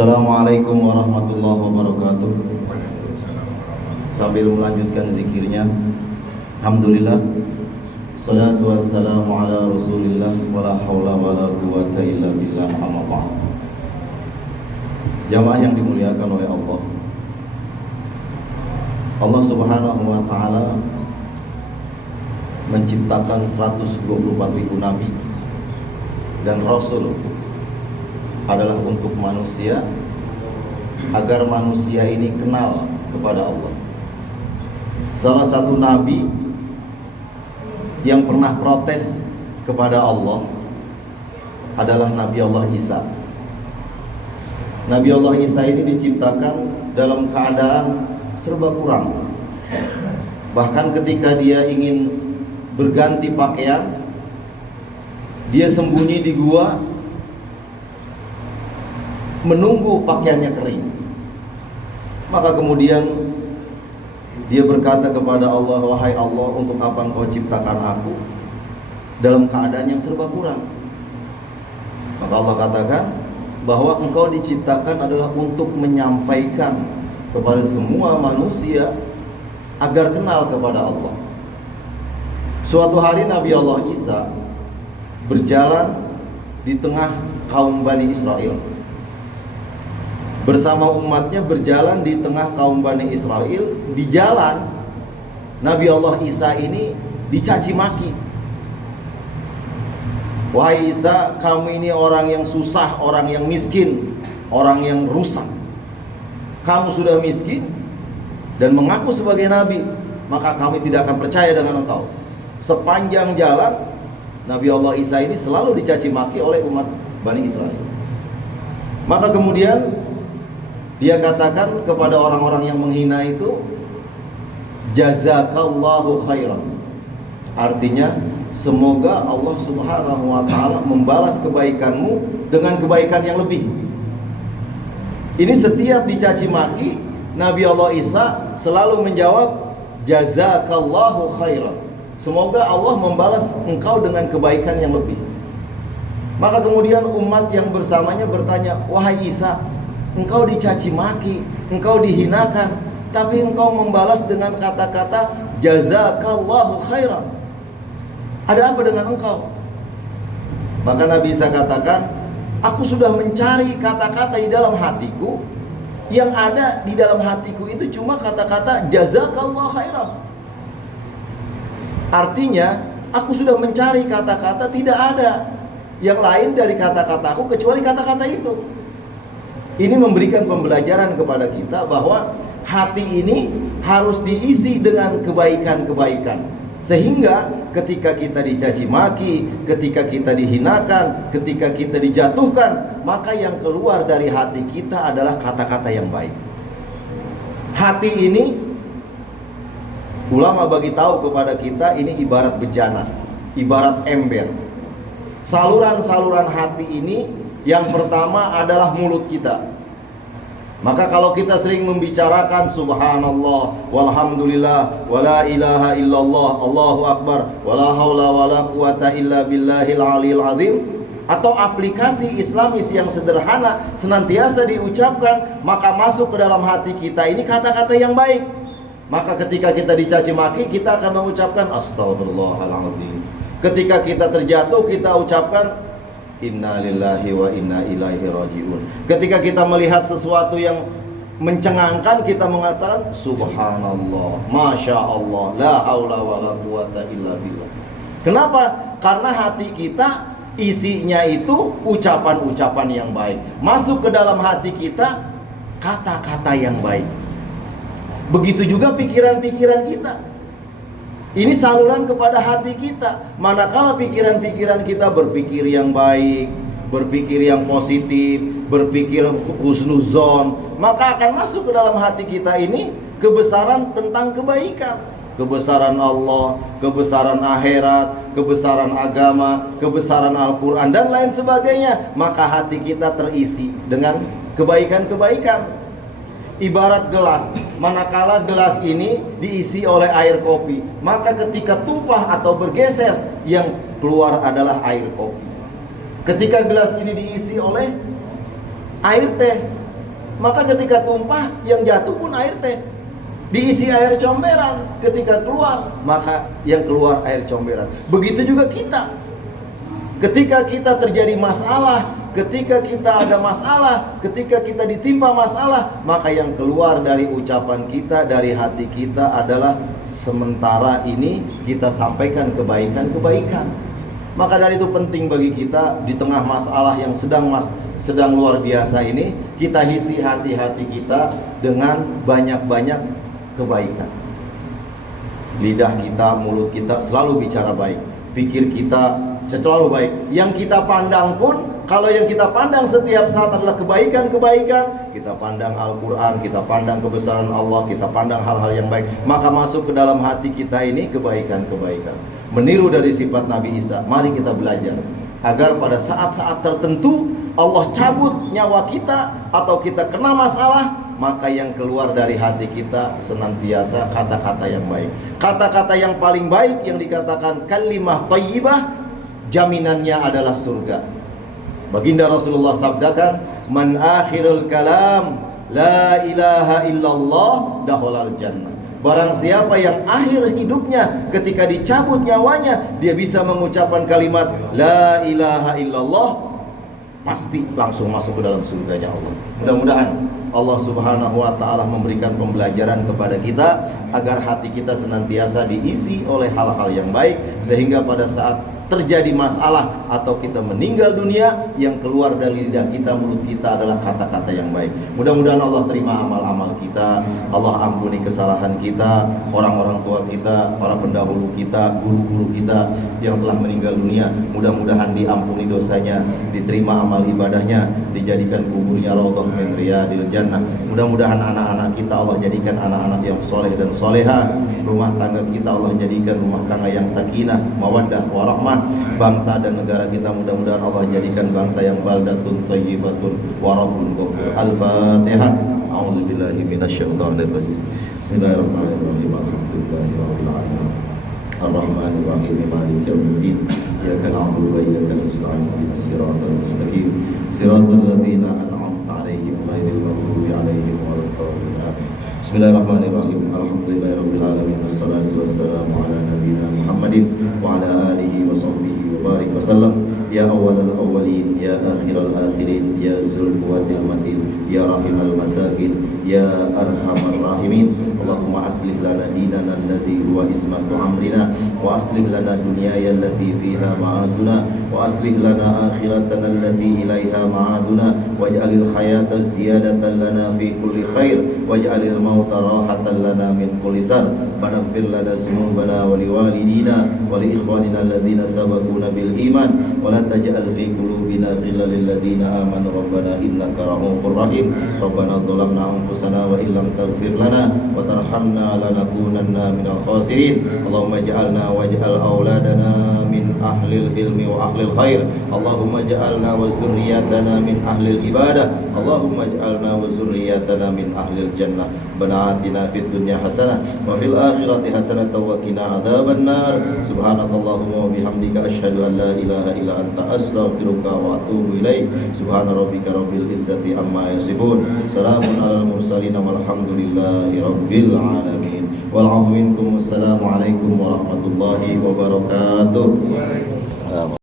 Assalamualaikum warahmatullahi wabarakatuh. Sambil melanjutkan zikirnya, alhamdulillah, salatu wassalamu ala rasulillah, wala hawla wala quwata illa billah, amma ba'd. Jamaah yang dimuliakan oleh Allah, Allah subhanahu wa ta'ala menciptakan 124.000 nabi dan rasul adalah untuk manusia, agar manusia ini kenal kepada Allah. Salah satu nabi yang pernah protes kepada Allah adalah Nabi Allah Isa. Nabi Allah Isa ini diciptakan dalam keadaan serba kurang. Bahkan ketika dia ingin berganti pakaian, dia sembunyi di gua menunggu pakaiannya kering. Maka kemudian dia berkata kepada Allah, wahai Allah, untuk apa engkau ciptakan aku dalam keadaan yang serba kurang? Maka Allah katakan bahwa engkau diciptakan adalah untuk menyampaikan kepada semua manusia agar kenal kepada Allah. Suatu hari Nabi Allah Isa berjalan di tengah kaum Bani Israel. Bersama umatnya berjalan di tengah kaum Bani Israel. Di jalan, Nabi Allah Isa ini dicaci maki. Wahai Isa, kamu ini orang yang susah, orang yang miskin, orang yang rusak. Kamu sudah miskin dan mengaku sebagai nabi, maka kami tidak akan percaya dengan engkau. Sepanjang jalan, Nabi Allah Isa ini selalu dicaci maki oleh umat Bani Israel. Maka kemudian dia katakan kepada orang-orang yang menghina itu, jazakallahu khairan. Artinya, semoga Allah subhanahu wa ta'ala membalas kebaikanmu dengan kebaikan yang lebih. Ini setiap dicaci maki, Nabi Allah Isa selalu menjawab, jazakallahu khairan. Semoga Allah membalas engkau dengan kebaikan yang lebih. Maka kemudian umat yang bersamanya bertanya, wahai Isa, engkau dicaci maki, engkau dihinakan, tapi engkau membalas dengan kata-kata jazakallahu khairan. Ada apa dengan engkau? Maka Nabi Isa katakan, aku sudah mencari kata-kata di dalam hatiku. Yang ada di dalam hatiku itu cuma kata-kata jazakallahu khairan. Artinya, aku sudah mencari kata-kata, tidak ada yang lain dari kata-kataku kecuali kata-kata itu. Ini memberikan pembelajaran kepada kita bahwa hati ini harus diisi dengan kebaikan-kebaikan. Sehingga ketika kita dicaci maki, ketika kita dihinakan, ketika kita dijatuhkan, maka yang keluar dari hati kita adalah kata-kata yang baik. Hati ini, ulama bagi tahu kepada kita, ini ibarat bejana, ibarat ember. Saluran-saluran hati ini, yang pertama adalah mulut kita. Maka kalau kita sering membicarakan subhanallah, walhamdulillah, wala ilaha illallah, Allahu akbar, wala haula wala quwata illa billahil aliyil azim, atau aplikasi islamis yang sederhana senantiasa diucapkan, maka masuk ke dalam hati kita ini kata-kata yang baik. Maka ketika kita dicaci maki, kita akan mengucapkan astagfirullahalazim. Ketika kita terjatuh, kita ucapkan inna lillahi wa inna ilaihi rajiun. Ketika kita melihat sesuatu yang mencengangkan, kita mengatakan subhanallah, masya Allah, la haula wa la quwata illa billah. Kenapa? Karena hati kita isinya itu ucapan-ucapan yang baik. Masuk ke dalam hati kita kata-kata yang baik. Begitu juga pikiran-pikiran kita. Ini saluran kepada hati kita. Manakala pikiran-pikiran kita berpikir yang baik, berpikir yang positif, berpikir husnuzon, maka akan masuk ke dalam hati kita ini kebesaran tentang kebaikan. Kebesaran Allah, kebesaran akhirat, kebesaran agama, kebesaran Al-Quran, dan lain sebagainya. Maka hati kita terisi dengan kebaikan-kebaikan. Ibarat gelas, manakala gelas ini diisi oleh air kopi, maka ketika tumpah atau bergeser, yang keluar adalah air kopi. Ketika gelas ini diisi oleh air teh, maka ketika tumpah yang jatuh pun air teh diisi air comberan, ketika keluar maka yang keluar air comberan. Begitu juga kita, ketika kita terjadi masalah, ketika kita ada masalah, ketika kita ditimpa masalah, maka yang keluar dari ucapan kita, dari hati kita adalah sementara ini kita sampaikan kebaikan-kebaikan. Maka dari itu penting bagi kita di tengah masalah yang sedang luar biasa ini, kita isi hati-hati kita dengan banyak-banyak kebaikan. Lidah kita, mulut kita selalu bicara baik, pikir kita selalu baik. Yang kita pandang pun, kalau yang kita pandang setiap saat adalah kebaikan-kebaikan, kita pandang Al-Quran, kita pandang kebesaran Allah, kita pandang hal-hal yang baik, maka masuk ke dalam hati kita ini kebaikan-kebaikan. Meniru dari sifat Nabi Isa, mari kita belajar agar pada saat-saat tertentu Allah cabut nyawa kita atau kita kena masalah, maka yang keluar dari hati kita senantiasa kata-kata yang baik. Kata-kata yang paling baik yang dikatakan kalimah thayyibah, jaminannya adalah surga. Baginda Rasulullah sabdakan, man akhirul kalam la ilaha illallah dakhalal jannah. Barang siapa yang akhir hidupnya ketika dicabut nyawanya dia bisa mengucapkan kalimat la ilaha illallah, pasti langsung masuk ke dalam surganya Allah. Mudah-mudahan Allah Subhanahu wa taala memberikan pembelajaran kepada kita agar hati kita senantiasa diisi oleh hal-hal yang baik, sehingga pada saat terjadi masalah atau kita meninggal dunia, yang keluar dari lidah kita, mulut kita adalah kata-kata yang baik. Mudah-mudahan Allah terima amal-amal kita, Allah ampuni kesalahan kita, orang-orang tua kita, para pendahulu kita, guru-guru kita yang telah meninggal dunia, mudah-mudahan diampuni dosanya, diterima amal ibadahnya, dijadikan kuburnya raudhah min riyadil jannah. Mudah-mudahan anak-anak kita Allah jadikan anak-anak yang soleh dan soleha, rumah tangga kita Allah jadikan rumah tangga yang sakinah, mawaddah, warahmah. Bangsa dan negara kita mudah-mudahan Allah jadikan bangsa yang baldatun thayyibatun wa rabbun ghafur. Al-Fatihah. A'udzubillahi minasyaitonir rajim. Bismillahirrahmanirrahim. Alhamdulillahirabbil alamin. Ar-Rahmanir Rahim. Maliki yaumiddin. Iyyaka na'budu wa iyyaka nasta'in. Ihdinas siratal mustaqim. Siratal ladzina an'amta 'alaihim ghairil maghdubi 'alaihim waladdallin. Bismillahirrahmanirrahim. Alhamdulillahirabbil alamin. Wassalatu wassalamu ala nabiyyina Muhammadin wa ala alihi wa sahbihi wa barik wasallam. Ya awwalal awwalin, ya akhiral akhirin, ya zul quwwatil matin, ya rahimal masakin, ya arhamar rahimin. Allahumma aslih lana dinana alladhi huwa ismatu amrina, wa aslih lana dunyaya allati fiha ma'asuna, wa aslih lana akhiratana allati ilaiha ma'aduna, waj'alil hayata ziyadatan lana fi kulli khair, waj'alil mauta rahatan lana min kulli shar. Waghfir lana dzunubana wa liwalidina wa li ikhwanina alladhina sabaquna bil iman, wa la taj'al fi qulubina ghillan lil ladzina amanu rabbana innaka ra'ufur rahim. Rabbana dhalamna anfusana wa illam taghfir lana wa tarhamna lanakunanna minal khasirin. Allahumma ij'alna waj'al auladana min ahlil ilmi wa ahlil khair. Allahumma ij'alna wa dzurriyyatana min ahlil ibadah. Allahumma ij'alna wa dzurriyyatana min ahlil jannah. Rabbana atina fid dunya hasanah wa fil akhirati hasanah wa qina adzaban nar. Subhanakallahumma wa bihamdika asyhadu an la ilaha illa anta astaghfiruka wa atubu ilaik. Subhana rabbika rabbil izzati amma yasifun. Salamun alal mursalin walhamdulillahi rabbil alamin. Wal 'afwu minkum. Wassalamu alaikum warahmatullahi wabarakatuh.